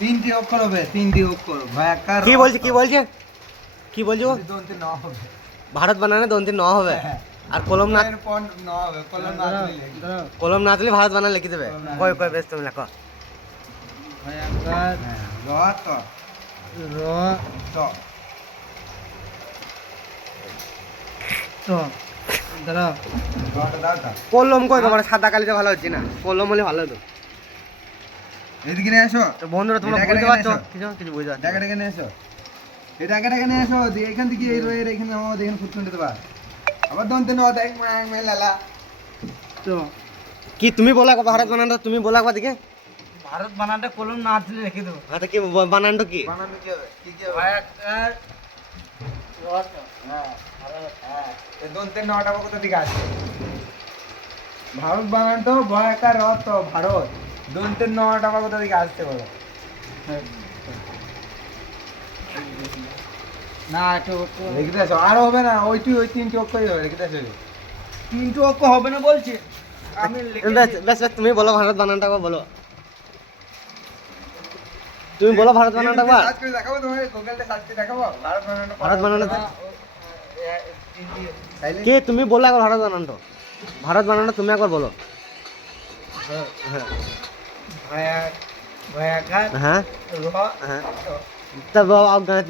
তিনটি অক্ষর হবে তিনটি অক্ষর ভয়াকার কি বলছে কি বলছে? কি বলছো দন্তে ন হবে। ভারত বানানে দন্তি ন হবে। হ্যাঁ। আর কলম না ন হবে কলম না দিলে কলম না তুলে ভারত বানানে লিখে দেবে। কয় কয় বেশ তুমি লেখো। হ্যাঁ, র ত র ত। তো। দাঁড়াও। রটা দাও তা। কলম কই তোমার সাদা কালিতে ভালো হচ্ছে না। কলম হলে ভালো হতো। এদিকে নিয়ে এসো। তো বন্ধুরা তোমরা বুঝতে পারছ। কিছু কিছু বুঝতে পারছ ডাকা ডাকা নিয়ে এসো। ডাকা ডাকা নিয়ে এসো। দিয়ে এখান থেকে এই রয়ের এখানে আমার এখানে ফুটকুন্ডে দেবা আবার দন্তে ন দেখ লালা। তো কি তুমি বলা ভারত বানানটা তুমি বলা দিকে? ভারত বানানটা কলম না তুলে রেখে দেবো। হ্যাঁ কি বানানটা কি? বানানো কি হবে? কি কি হবে। হ্যাঁ হ্যাঁ। এই দন্তে নটা কোথা থেকে আসছে ভারত বানানটা ভয়াকার রত ভারত। দন্তে নটা কোথা থেকে আসছে বলো? না লিখতে আর হবে না ওইটি ওই তিনটি অক্ষরই হবে লিখতে আসো তিনটে অক্ষ হবে না বলছে। আমি বেশ বেশ তুমি বলো ভারত বানানটা বলো। তুমি বলো ভারত বানানটা একবার। সার্চ করে দেখাবো তোমার গুগলটা সার্চ করে দেখাবো। ভারত বানানটা ভারত। তাইলে কে তুমি বলো একবার ভারত বানানটা। ভারত বানানটা তুমি একবার বলো। হ্যাঁ। হ্যাঁ। হ্যাঁ তো।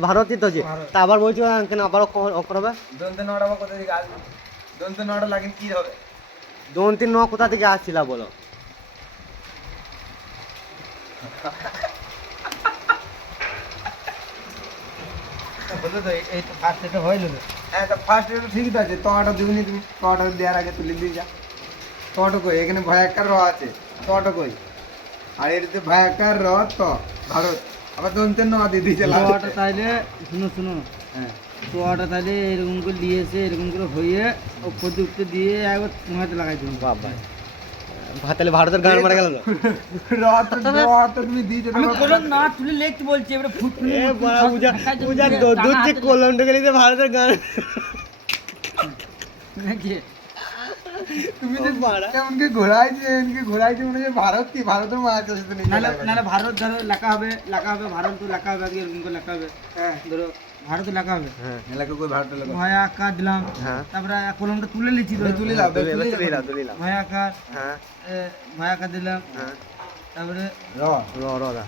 ভারতই তো যে তা আবার বলছো কেন আবার অক্ষর হবে? দন্তে নটা বা কোথা থেকে আসবে? দন্তে নটা লাগিন কি হবে? ন কোথা থেকে আসছিলা বলো? তা বলো তো এই- তো ফার্স্ট এটা হইল তো। হ্যাঁ তো ফার্স্ট এটা ঠিকই তো আছে তুমি দেওয়ার আগে তুলে দিয়ে যা। কই? এখানে ভয়াকার র আছে তটা কই? আর এটাতে ভয়াকার র ত ভারত। আবার দন্তে ন দিয়ে দিয়েছে তোয়াটা তাইলে শুনো শুনো। হ্যাঁ। তোয়াটা তাইলে এরকম করে দিয়েছে এরকম করে হয়ে উপর দিয়ে দিয়ে একবার তোমাতে লাগাই দেবো। বাবা তাহলে ভারতের গান মারা গেল। তো র তো র তো তুমি দিয়েছ আমি কলম না তুলে লিখতে বলছি এবারে ফুট পূজা পূজা দুধ যে কলম ঢুকে ভারতের গান। নাকি? তুমি যে এমনকি ঘোরাইছে এমনকি ঘোরাইছে মনে হচ্ছে ভারত কি? ভারতের মাছ আছে তো নিচে নাহলে নাহলে ভারত ধরো লেখা হবে লেখা হবে ভারত তো লেখা হবে আজকে এরকম করে লেখা হবে। হ্যাঁ। ধরো ভারত লেখা হবে। হ্যাঁ লোক ভয়া আকার দিলাম। হ্যাঁ। তারপরে কলমটা তুলে ধরো। তুলে লাও তুলে তুলে তুলে লাও তুলে লাও ভয়া আকার। হ্যাঁ। ভয়া আকার দিলাম। হ্যাঁ। তারপরে র। র র দা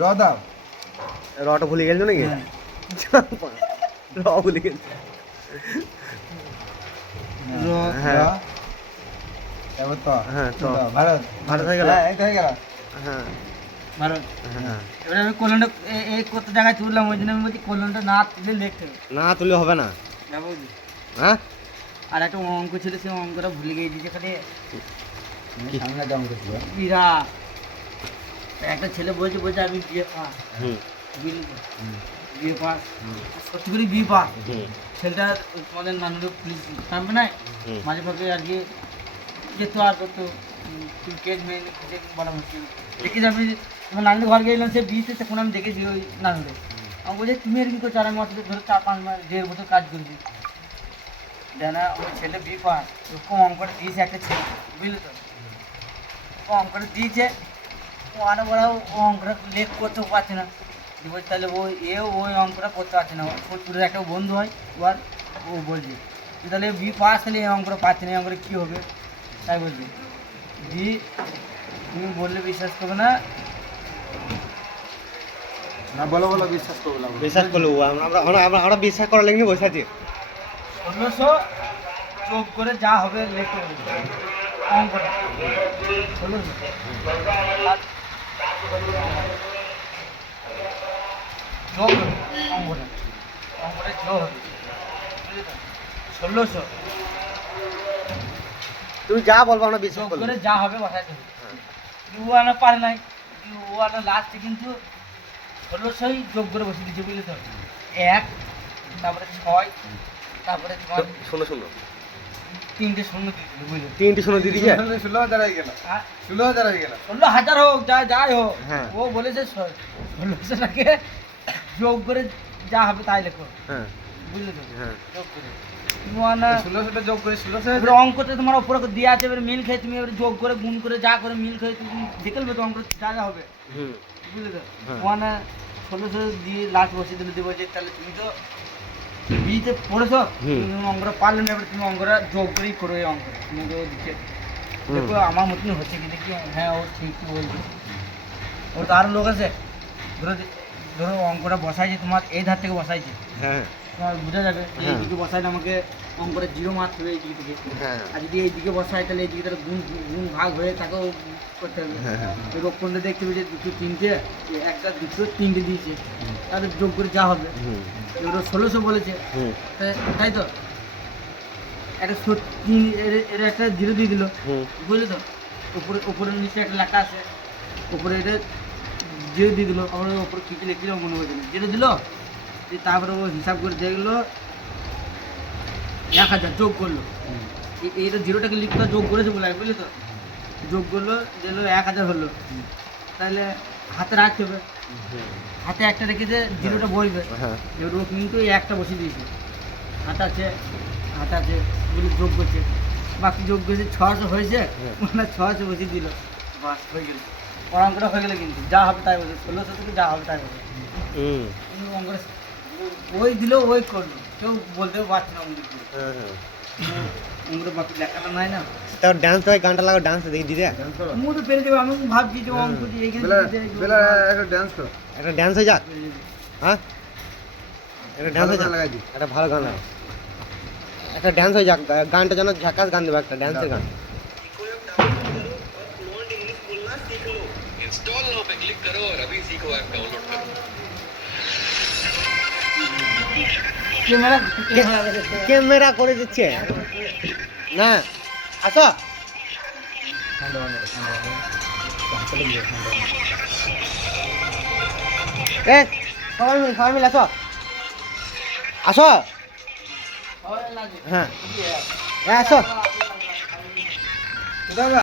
র দাও। রটা ভুলে গেছো নাকি? হ্যাঁ, র ভুলে গেছো র। হ্যাঁ। র। এবার তো হ্যাঁ, তো। ভারত। ভারত হয়ে গেল। হ্যাঁ এই হয়ে গেল। হ্যাঁ। ভারত। হ্যাঁ। এবারে আমি এই কত জায়গায় তুললাম ওই জন্য আমি বলছি না তুলে লিখতে হবে। না তুলে হবে না। যাব হ্যাঁ? আর একটা অঙ্ক ছিল সেই অঙ্কটা ভুলে গিয়ে দিয়েছে খালি সামনে দাম করছিল বিরা একটা ছেলে বলছে বলছে আমি বিয়ে পাস? বিয়ে পাস সত্যি করে বিয়ে পাস ছেলেটা তোমাদের নানুর পুলিশ থামবে না। মাঝে ফাঁকে আর কি যেত আর করতো তুমি কেজ মেয়ে খুঁজে বলা মুশকিল দেখি আমি তোমার নানুর ঘর গেলাম সে বিয়েতে তখন আমি দেখেছি ওই নানুরে আমি বলছি তুমি এরকম করছ আর আমি অত ধরো চার পাঁচ মাস দেড় বছর কাজ করেছি দেনা ওই ছেলে বিয়ে পাস কম অঙ্কটা দিয়েছে একটা ছেলে বুঝলি তো ও অঙ্কটা দিয়েছে ও আরও বড় ও অঙ্কটা লেখ করতে পারছে না দিয়ে বলছে তাহলে ও এ ওই অঙ্কটা করতে পারছে না ওর ফুটপুরের একটা বন্ধু হয় এবার ও বলছে যে তাহলে বি পাস তাহলে এই অঙ্কটা পাচ্ছে না এই অঙ্কটা কী হবে তাই বলছি। বি তুমি বললে বিশ্বাস করবে না। না বলো বলো বিশ্বাস করব না। বিশ্বাস করল আমরা আমরা আমরা বিশ্বাস করার লেগে বসে আছি। ষোলোশো যোগ করে যা হবে লেখো ষোলোশো। যোগ হবে। অঙ্কটা অঙ্কটা যোগ হবে। ষোলোশো। তুমি যা বলব আমরা বিশ্বাস যোগ করে যা হবে হবে ও আনা পারে নাই ও আনা লাস্টে কিন্তু ষোলোশোই যোগ করে বসে দিচ্ছে বুঝলে তো? এক তারপরে ছয় তারপরে ছয় শোনো শোনো তিনটে শূন্য দিয়ে দিল বুঝলি? তিনটি শোনো দিদি ষোলো হাজার হয়ে গেল। হ্যাঁ। ষোলো হাজার হয়ে গেল। ষোলো হাজার হোক যা যাই হোক। হ্যাঁ। ও বলেছে ষোল- ষোলোশোটাকে যোগ করে যা হবে তাই লেখো। হ্যাঁ। বুঝলি তো? হ্যাঁ। যোগ করে। অঙ্কটা তোমার উপরে দেওয়া আছে এবার মিল খেয়ে তুমি এবার যোগ করে গুণ করে যা করে মিল খেয়ে তুমি দেখে তো অঙ্ক যা যা হবে। বুঝলে তো। ওখানে ষোলোশো দিয়ে লাস্ট বসিয়ে দিলে দেবো যে তাহলে তুমি তো বিয়েতে পড়েছো তুমি অঙ্কটা পারলে না এবার তুমি অঙ্কটা যোগ করেই করো এই দিচ্ছে। দেখো আমার মতনই হচ্ছে কি দেখি হ্যাঁ ও ঠিকই বলছে। ওর তো আরও লোক আছে ধরো ধরো অঙ্কটা বসাইছে তোমার এই ধার থেকে বসাইছে। হ্যাঁ। বোঝা যাবে যে হ্যাঁ। বসাইলে আমাকে অঙ্কটা জিরো মারতে হবে এইদিকে থেকে। হ্যাঁ। আর যদি এইদিকে বসাই তাহলে এইদিকে তাহলে গুণ গুণ ভাগ হয়ে তাকেও করতে হবে। হ্যাঁ, হ্যাঁ। এবার কোনটা দেখতে হবে যে দুটো তিনটে একটা দুটো তিনটে দিয়েছে। তাহলে যোগ করে যা হবে। এবার ষোলোশো বলেছে। তাই- তো? একটা তিন এর- একটা জিরো দিয়ে দিল। বুঝলি তো? উপরে উপরের নিচে একটা লেখা আছে। উপরে এটা জিরো দিয়ে দিল। ওই উপরে কিছু লিখছিল মনে হয়েছিল জিরো দিল? তারপরে ও হিসাব করে দেখল এক হাজার যোগ করল। এইটা জিরোটাকে লিখতে যোগ করেছে বলে বুঝলি তো? যোগ করল দেখল এক হাজার হলো। তাহলে হাতে রাখতে হবে। হাতে একটা রেখেছে জিরোটা বসবে হ্যাঁ। এবার ও কিন্তু একটা বসিয়ে দিয়েছে। হাত আছে হাত আছে বলে যোগ করছে। বাকি যোগ করছে ছশো হয়েছে। হ্যাঁ। মানে ছশো বসিয়ে দিল। বাস হয়ে গেল। ওর অঙ্কটা হয়ে গেলে কিন্তু। যা হবে তাই বলছে ষোলোশো থেকে যা হবে তাই বলছে অঙ্কটা ওই দিল ওই করলো কেউ বলতেও পারছে না অঙ্ক দিতে হ্যাঁ হ্যাঁ অঙ্কটা বাকি লেখাটা নাই না তার ডান্স তো গানটা লাগাও ডান্স দেখি দিদে মু তো পেরে দেবো আমি ভাবছি যে অঙ্ক দিয়ে এইখানে বেলা দিতে যাই, বেলা একটা ডান্স করো একটা ডান্স হয়ে যাক হ্যাঁ একটা ডান্স হয়ে যাক লাগাই দিই একটা ভালো গান লাগাও একটা ডান্স হয়ে যাক গা- গানটা যেন ঝাকাস গান দেবো একটা ডান্সের গান इंस्टॉल नाउ पे क्लिक करो और अभी सीखो ऐप डाउनलोड करो ক্যামেরা ক্যামেরা করে দিচ্ছে। না আসো এ, সবাই মিলে সবাই মিলে আসো। আসো। হ্যাঁ। আসো।